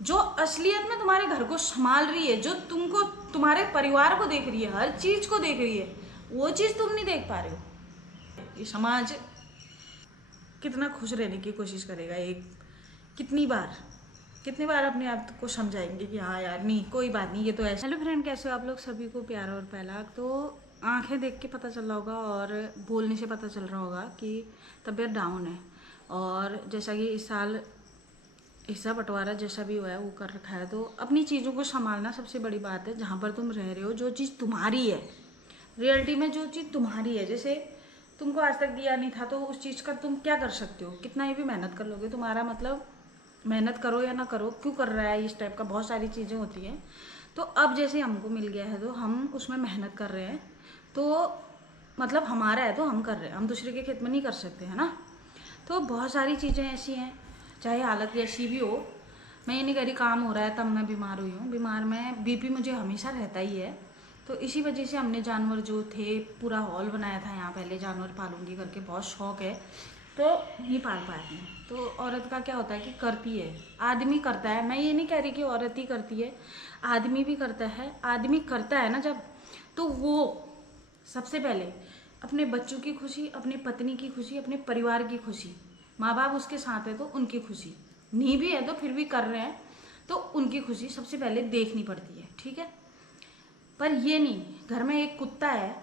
जो असलियत में तुम्हारे घर को संभाल रही है, जो तुमको तुम्हारे परिवार को देख रही है, हर चीज को देख रही है, वो चीज तुम नहीं देख पा रहे हो। ये समाज कितना खुश रहने की कोशिश करेगा, एक कितनी बार अपने आप को समझाएंगे कि हाँ यार नहीं कोई बात नहीं, ये तो ऐसा। हेलो फ्रेंड, कैसे हो आप लोग? सभी को प्यार और पहला तो आंखें देख के पता चल रहा होगा और बोलने से पता चल रहा होगा कि तबीयत डाउन है। और जैसा कि इस साल हिस्सा बंटवारा जैसा भी हुआ है वो कर रखा है, तो अपनी चीज़ों को संभालना सबसे बड़ी बात है। जहाँ पर तुम रह रहे हो, जो चीज़ तुम्हारी है, रियलिटी में जो चीज़ तुम्हारी है, जैसे तुमको आज तक दिया नहीं था तो उस चीज़ का तुम क्या कर सकते हो? कितना ही भी मेहनत कर लोगे, तुम्हारा मतलब मेहनत करो या ना करो, क्यों कर रहा है, इस टाइप का बहुत सारी चीज़ें होती हैं। तो अब जैसे हमको मिल गया है तो हम उसमें मेहनत कर रहे हैं, तो मतलब हमारा है तो हम कर रहे हैं, हम दूसरे के खेत में नहीं कर सकते, है ना। तो बहुत सारी चीज़ें ऐसी हैं, चाहे हालत जैसी भी हो। मैं ये नहीं कह रही काम हो रहा है तब मैं बीमार हुई हूँ, बीमार में बीपी मुझे हमेशा रहता ही है। तो इसी वजह से हमने जानवर जो थे पूरा हॉल बनाया था यहाँ, पहले जानवर पालूंगी करके, बहुत शौक है तो नहीं पाल पाए हैं। तो औरत का क्या होता है कि करती है, आदमी करता है, मैं ये नहीं कह रही कि औरत ही करती है, आदमी भी करता है। आदमी करता है ना जब, तो वो सबसे पहले अपने बच्चों की खुशी, अपनी पत्नी की खुशी, अपने परिवार की खुशी, माँ बाप उसके साथ है तो उनकी खुशी, नहीं भी है तो फिर भी कर रहे हैं तो उनकी खुशी सबसे पहले देखनी पड़ती है, ठीक है। पर ये नहीं, घर में एक कुत्ता है,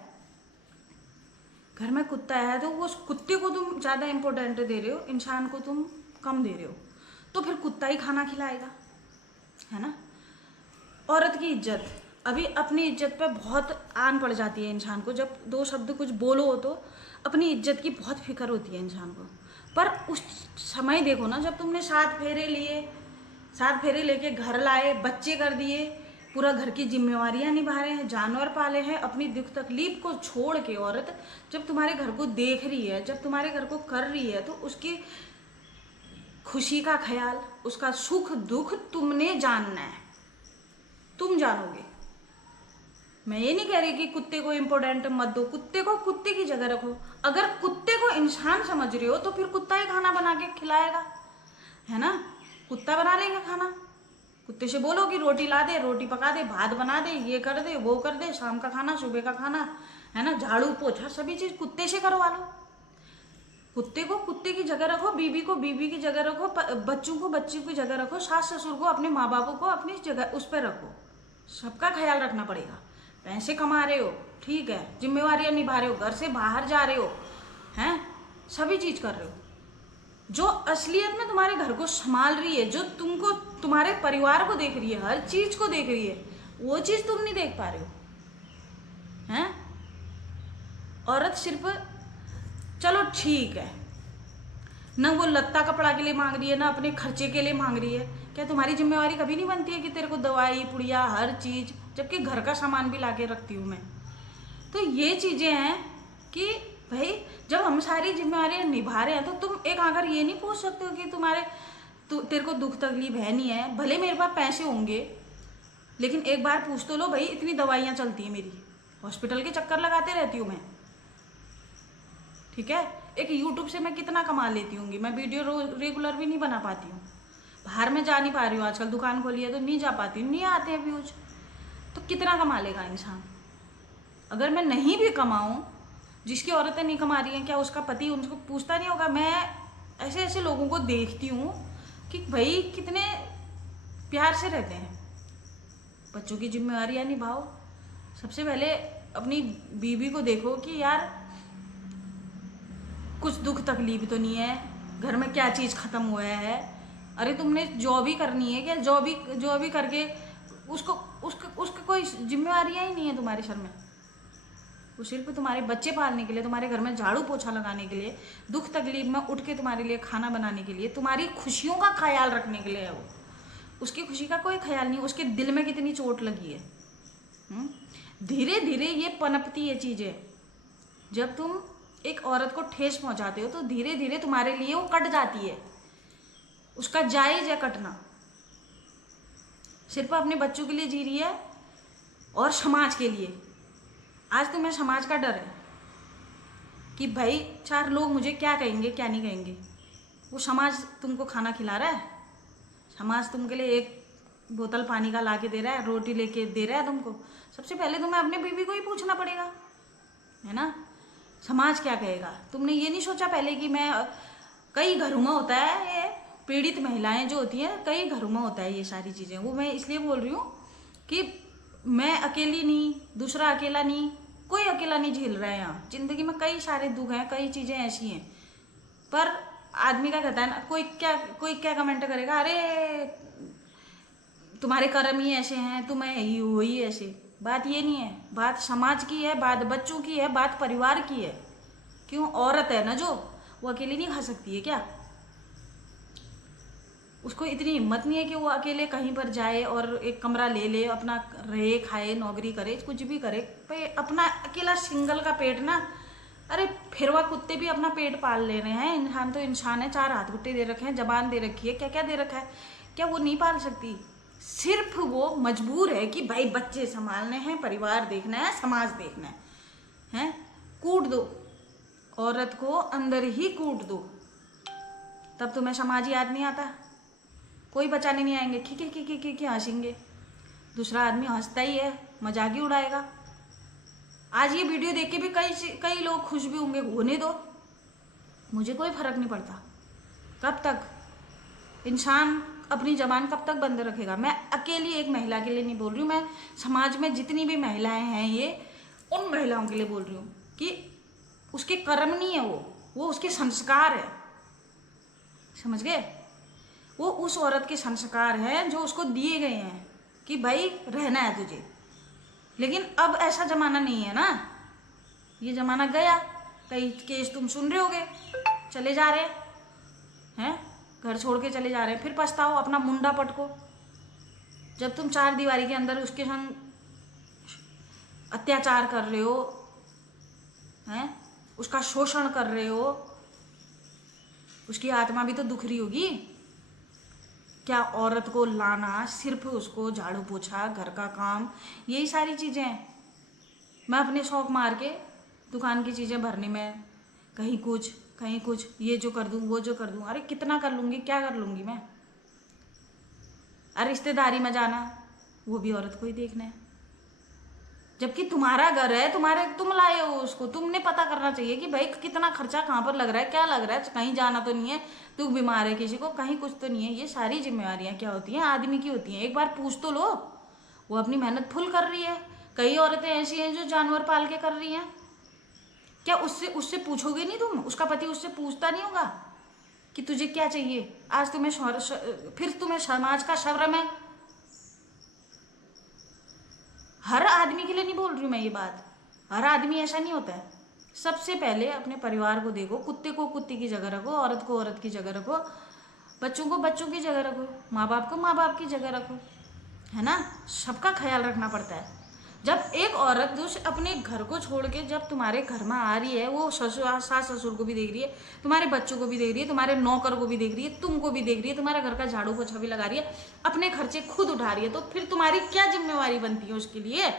घर में कुत्ता है तो उस कुत्ते को तुम ज़्यादा इम्पोर्टेंट दे रहे हो, इंसान को तुम कम दे रहे हो, तो फिर कुत्ता ही खाना खिलाएगा, है ना। औरत की इज्जत, अभी अपनी इज्जत पे बहुत आन पड़ जाती है इंसान को, जब दो शब्द कुछ बोलो तो अपनी इज्जत की बहुत फिक्र होती है इंसान को। पर उस समय देखो ना, जब तुमने 7 फेरे लिए, 7 फेरे लेके घर लाए, बच्चे कर दिए, पूरा घर की जिम्मेवारियां निभा रहे हैं, जानवर पाले हैं, अपनी दुख तकलीफ को छोड़ के औरत जब तुम्हारे घर को देख रही है, जब तुम्हारे घर को कर रही है, तो उसकी खुशी का ख्याल, उसका सुख दुख तुमने जानना है, तुम जानोगे। मैं ये नहीं कह रही कि कुत्ते को इम्पोर्टेंट मत दो, कुत्ते को कुत्ते की जगह रखो। अगर कुत्ते को इंसान समझ रहे हो तो फिर कुत्ता ही खाना बना के खिलाएगा, है ना। कुत्ता बना लेगा खाना, कुत्ते से बोलो कि रोटी ला दे, रोटी पका दे, भात बना दे, ये कर दे, वो कर दे, शाम का खाना, सुबह का खाना, है ना, झाड़ू पोछा सभी चीज कुत्ते से करवा लो। कुत्ते को कुत्ते की जगह रखो, बीबी को बीबी की जगह रखो, बच्चों को बच्ची की जगह रखो, सास ससुर को, अपने माँ बापों को अपनी जगह उस पर रखो। सबका ख्याल रखना पड़ेगा। पैसे कमा रहे हो, ठीक है, जिम्मेवारियां निभा रहे हो, घर से बाहर जा रहे हो, हैं, सभी चीज कर रहे हो। जो असलियत में तुम्हारे घर को संभाल रही है, जो तुमको तुम्हारे परिवार को देख रही है, हर चीज को देख रही है, वो चीज तुम नहीं देख पा रहे हो, हैं। औरत सिर्फ, चलो ठीक है, न वो लत्ता कपड़ा के लिए मांग रही है, ना अपने खर्चे के लिए मांग रही है, क्या तुम्हारी जिम्मेवारी कभी नहीं बनती है कि तेरे को दवाई पुड़िया हर चीज, जबकि घर का सामान भी लाके रखती हूँ मैं। तो ये चीजें हैं कि भाई जब हम सारी जिम्मेवारियां निभा रहे हैं तो तुम एक आकर ये नहीं पूछ सकते हो कि तेरे को दुख तकलीफ है नहीं है। भले मेरे पास पैसे होंगे, लेकिन एक बार पूछ तो लो, भाई इतनी दवाइयां चलती है मेरी, हॉस्पिटल के चक्कर लगाते रहती हूँ मैं, ठीक है। एक यूट्यूब से मैं कितना कमा लेती हूँ, मैं वीडियो रेगुलर भी नहीं बना पाती हूँ, बाहर में जा नहीं पा रही हूँ, आजकल दुकान खोली है तो नहीं जा पाती हूँ, नहीं आते हैं व्यूज, तो कितना कमा लेगा इंसान। अगर मैं नहीं भी कमाऊँ, जिसकी औरतें नहीं कमा रही हैं, क्या उसका पति उनको पूछता नहीं होगा? मैं ऐसे ऐसे लोगों को देखती हूँ कि भाई कितने प्यार से रहते हैं, बच्चों की जिम्मेवारियाँ निभाओ, सबसे पहले अपनी बीवी को देखो कि यार कुछ दुख तकलीफ तो नहीं है, घर में क्या चीज़ ख़त्म हुआ है। अरे तुमने जॉब ही करनी है क्या? जॉब ही करके उसको उसको उसकी कोई जिम्मेवारियाँ ही नहीं है तुम्हारे सर में। वो सिर्फ तुम्हारे बच्चे पालने के लिए, तुम्हारे घर में झाड़ू पोछा लगाने के लिए, दुख तकलीफ में उठ के तुम्हारे लिए खाना बनाने के लिए, तुम्हारी खुशियों का ख्याल रखने के लिए है वो। उसकी खुशी का कोई ख्याल नहीं, उसके दिल में कितनी चोट लगी है। धीरे धीरे ये पनपती है चीज़ें। जब तुम एक औरत को ठेस पहुंचाते हो तो धीरे धीरे तुम्हारे लिए वो कट जाती है, उसका जायज है कटना। सिर्फ अपने बच्चों के लिए जी रही है और समाज के लिए। आज तुम्हें समाज का डर है कि भाई 4 लोग मुझे क्या कहेंगे क्या नहीं कहेंगे। वो समाज तुमको खाना खिला रहा है, समाज तुमके लिए एक बोतल पानी का ला के दे रहा है, रोटी लेके दे रहा है तुमको, सबसे पहले तुम्हें अपने बीवी को ही पूछना पड़ेगा, है ना। समाज क्या कहेगा। तुमने ये नहीं सोचा पहले कि मैं, कई घरों में होता है ये, पीड़ित महिलाएं जो होती हैं कई घरों में होता है ये सारी चीज़ें। वो मैं इसलिए बोल रही हूँ कि मैं अकेली नहीं, दूसरा अकेला नहीं, कोई अकेला नहीं झेल रहा है। यहाँ जिंदगी में कई सारे दुख हैं, कई चीज़ें ऐसी हैं, पर आदमी क्या कहता है ना, कोई क्या कमेंट करेगा, अरे तुम्हारे कर्म ही ऐसे हैं, तुम ही हो ही ऐसे। बात ये नहीं है, बात समाज की है, बात बच्चों की है, बात परिवार की है। क्यों, औरत है ना जो, वो अकेली नहीं खा सकती है क्या। उसको इतनी हिम्मत नहीं है कि वो अकेले कहीं पर जाए और एक कमरा ले ले, अपना रहे खाए, नौकरी करे, कुछ भी करे, पे अपना अकेला सिंगल का पेट ना, अरे फिर वह कुत्ते भी अपना पेट पाल ले रहे हैं। इंसान तो इंसान है, 4 हाथ गुट्टे दे रखे हैं, जबान दे रखी है, क्या क्या दे रखा है, क्या वो नहीं पाल सकती। सिर्फ वो मजबूर है कि भाई बच्चे संभालने हैं, परिवार देखना है, समाज देखना है। कूट दो औरत को, अंदर ही कूट दो, तब तुम्हें समाज याद नहीं आता। कोई बचाने नहीं आएंगे, खी हंसेंगे, दूसरा आदमी हंसता ही है, मजाक ही उड़ाएगा। आज ये वीडियो देख के भी कई लोग खुश भी होंगे, होने दो, मुझे कोई फर्क नहीं पड़ता। कब तक इंसान अपनी जबान कब तक बंद रखेगा। मैं अकेली एक महिला के लिए नहीं बोल रही हूँ, मैं समाज में जितनी भी महिलाएं हैं ये, उन महिलाओं के लिए बोल रही हूँ कि उसके कर्म नहीं है वो उसके संस्कार है, समझ गए। वो उस औरत के संस्कार हैं जो उसको दिए गए हैं कि भाई रहना है तुझे। लेकिन अब ऐसा ज़माना नहीं है ना, ये ज़माना गया। कई केस तुम सुन रहे होगे, चले जा रहे हैं, घर छोड़ के चले जा रहे हैं, फिर पछताओ, अपना मुंडा पटको। जब तुम 4 दीवारी के अंदर उसके संग अत्याचार कर रहे हो, हैं, उसका शोषण कर रहे हो, उसकी आत्मा भी तो दुख रही होगी। क्या औरत को लाना, सिर्फ उसको झाड़ू पोछा, घर का काम, यही सारी चीज़ें हैं। मैं अपने शौक मार के दुकान की चीज़ें भरने में, कहीं कुछ, ये जो कर दूँ, वो जो कर दूँ, अरे कितना कर लूँगी, क्या कर लूँगी मैं। अरे रिश्तेदारी में जाना, वो भी औरत को ही देखना है, जबकि तुम्हारा घर है, तुम लाए हो उसको, तुमने पता करना चाहिए कि भाई कितना खर्चा कहाँ पर लग रहा है, क्या लग रहा है, कहीं जाना तो नहीं है, तू बीमार है किसी को, कहीं कुछ तो नहीं है। ये सारी जिम्मेवारियाँ क्या होती हैं, आदमी की होती हैं। एक बार पूछ तो लो, वो अपनी मेहनत फुल कर रही है। कई औरतें ऐसी हैं जो जानवर पाल के कर रही हैं, क्या उससे पूछोगे नहीं तुम, उसका पति उससे पूछता नहीं होगा कि तुझे क्या चाहिए। आज फिर तुम्हें समाज का शर्म है। हर आदमी के लिए नहीं बोल रही हूँ मैं ये बात, हर आदमी ऐसा नहीं होता है। सबसे पहले अपने परिवार को देखो, कुत्ते को कुत्ते की जगह रखो, औरत को औरत की जगह रखो, बच्चों को बच्चों की जगह रखो, माँ बाप को माँ बाप की जगह रखो, है ना। सबका ख्याल रखना पड़ता है। जब एक औरत जो अपने घर को छोड़ के जब तुम्हारे घर में आ रही है, वो सास ससुर को भी देख रही है, तुम्हारे बच्चों को भी देख रही है, तुम्हारे नौकर को भी देख रही है, तुमको भी देख रही है, तुम्हारे घर का झाड़ू पोछा भी लगा रही है, अपने खर्चे खुद उठा रही है, तो फिर तुम्हारी क्या जिम्मेवारी बनती है उसके लिए।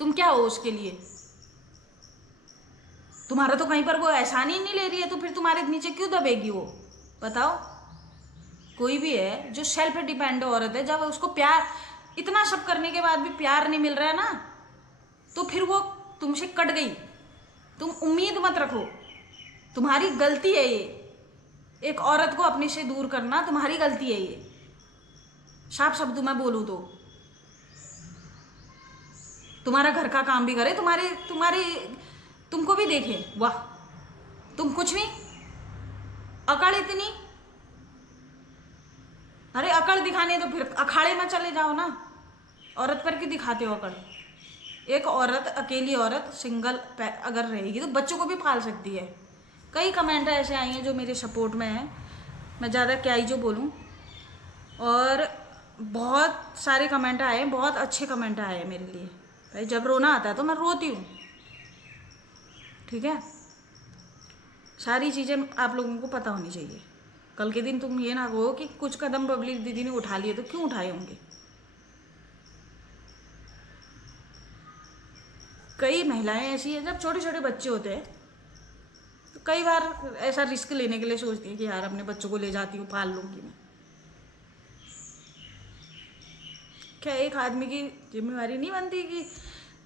तुम क्या हो उसके लिए। तुम्हारा तो कहीं पर वो एहसान ही नहीं ले रही है, तो फिर तुम्हारे नीचे क्यों दबेगी वो, बताओ। कोई भी है जो सेल्फ डिपेंड औरत है, जब उसको प्यार, इतना सब करने के बाद भी प्यार नहीं मिल रहा है ना, तो फिर वो तुमसे कट गई। तुम उम्मीद मत रखो, तुम्हारी गलती है ये। एक औरत को अपने से दूर करना तुम्हारी गलती है ये, साफ शब्दों में बोलूं तो। तुम्हारा घर का काम भी करे, तुमको भी देखे, वाह तुम कुछ नहीं, अकड़ इतनी। अरे अकड़ दिखाने तो फिर अखाड़े में चले जाओ ना, औरत पर क्यों दिखाते हो अकड़। एक औरत, अकेली औरत सिंगल अगर रहेगी तो बच्चों को भी पाल सकती है। कई कमेंट ऐसे आई हैं जो मेरे सपोर्ट में हैं, मैं ज़्यादा क्या ही जो बोलूँ। और बहुत सारे कमेंट आए हैं, बहुत अच्छे कमेंट आए हैं मेरे लिए। भाई जब रोना आता है तो मैं रोती हूँ, ठीक है। सारी चीज़ें आप लोगों को पता होनी चाहिए। कल के दिन तुम ये ना कहो कि कुछ कदम पब्लिक दीदी ने उठा लिए, तो क्यों उठाए होंगे। कई महिलाएं ऐसी हैं, जब छोटे छोटे बच्चे होते हैं तो कई बार ऐसा रिस्क लेने के लिए सोचती हैं कि यार अपने बच्चों को ले जाती हूँ, पाल लूँगी मैं। क्या एक आदमी की जिम्मेवारी नहीं बनती कि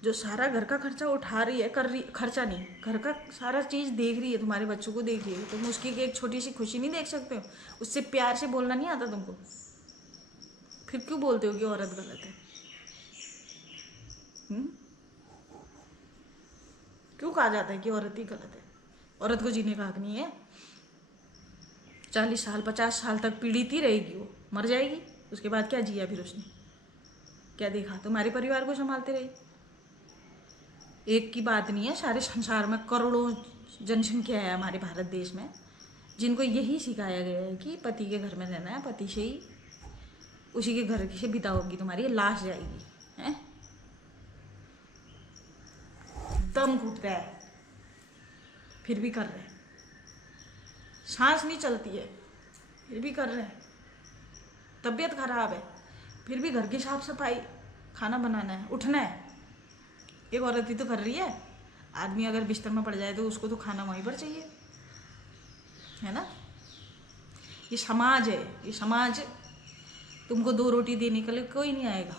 जो सारा घर का खर्चा उठा रही है, कर रही, खर्चा नहीं, घर का सारा चीज़ देख रही है, तुम्हारे बच्चों को देख रही है, तुम उसकी एक छोटी सी खुशी नहीं देख सकते हो? उससे प्यार से बोलना नहीं आता तुमको? फिर क्यों बोलते हो कि औरत गलत है? क्यों कहा जाता है कि औरत ही गलत है? औरत को जीने का हक नहीं है? 40 साल 50 साल तक पीड़ित ही रहेगी, वो मर जाएगी, उसके बाद क्या जिया फिर उसने? क्या देखा? तुम्हारे परिवार को संभालते रही। एक की बात नहीं है, सारे संसार में करोड़ों जनसंख्या है हमारे भारत देश में, जिनको यही सिखाया गया है कि पति के घर में रहना है, पति से ही, उसी के घर से बिता होगी तुम्हारी लाश जाएगी, हैं? दम घुटता है फिर भी कर रहे हैं, सांस नहीं चलती है फिर भी कर रहे हैं, तबीयत खराब है फिर भी घर की साफ सफाई, खाना बनाना है, उठना है। एक औरत ही तो कर रही है। आदमी अगर बिस्तर में पड़ जाए तो उसको तो खाना वहीं पर चाहिए, है ना? ये समाज है, ये समाज तुमको 2 रोटी देने के लिए कोई नहीं आएगा,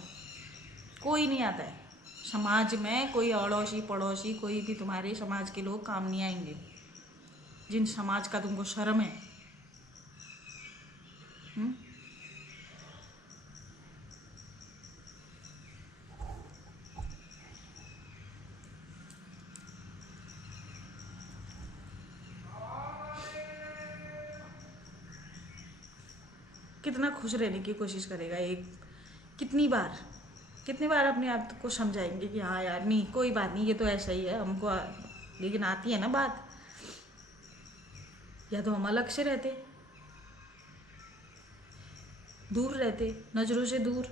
कोई नहीं आता है। समाज में कोई अड़ोसी पड़ोसी कोई भी तुम्हारे समाज के लोग काम नहीं आएंगे, जिन समाज का तुमको शर्म है। कितना खुश रहने की कोशिश करेगा एक? कितनी बार अपने आप को समझाएंगे कि हाँ यार नहीं, कोई बात नहीं, ये तो ऐसा ही है हमको लेकिन आती है ना बात, या तो हम अलग से रहते, दूर रहते, नज़रों से दूर,